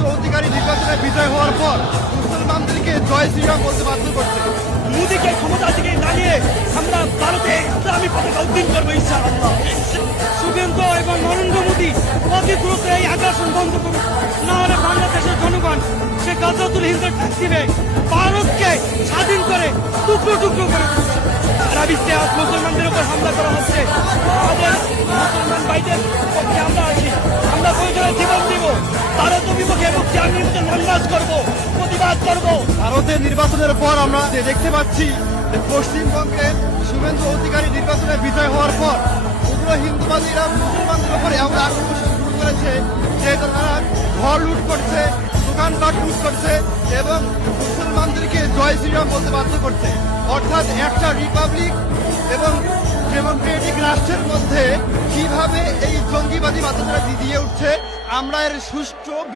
শুভেন্দু অধিকারী নির্বাচনে বিজয় হওয়ার পর মুসলমানদেরকে জয় শ্রীরাম বলতে বাধ্য করছে। মোদীকে ক্ষমতা থেকে দাঁড়িয়ে আমরা ভারতে ইসলামী পতাকা উদ্দিন করবো ইনশাআল্লাহ। শুভেন্দু এবং নরেন্দ্র মোদী অতি দ্রুত এই আগ্রাসন বন্ধ করুন, না হলে বাংলাদেশের জনগণ সে গাজাতুল হিন্দের ট্যাক্স দিবে, ভারতকে স্বাধীন করে টুকরো টুকরো করে দিচ্ছে। সারা বিশ্বে আজ মুসলমানদের উপর হামলা করা হচ্ছে। আমাদের মুসলমান ভাইদের পক্ষে আমরা আছি, আমরা প্রয়োজনে জীবন দিব, ভারতের বিপক্ষে মুক্তি আমি লন্ডাজ করবো, প্রতিবাদ করবো। ভারতের নির্বাচনের পর আমরা দেখতে পাচ্ছি যে পশ্চিমবঙ্গের শুভেন্দু অধিকারী নির্বাচনে বিজয় হওয়ার পর উগ্র হিন্দুবাদীরা মুসলমানদের উপরে এমন আক্রমণ শুরু করেছে যে তারা ঘর লুট করছে, দোকানপাট লুট করছে এবং মুসলমানদেরকে জয় শ্রীরাম বলতে বাধ্য করছে। অর্থাৎ একটা রিপাবলিক এবং ডেমোক্রেটিক রাষ্ট্রের মধ্যে কিভাবে এই জঙ্গিবাদী বাচ্চারা দিয়ে উঠছে, আমরা এর সুষ্ঠু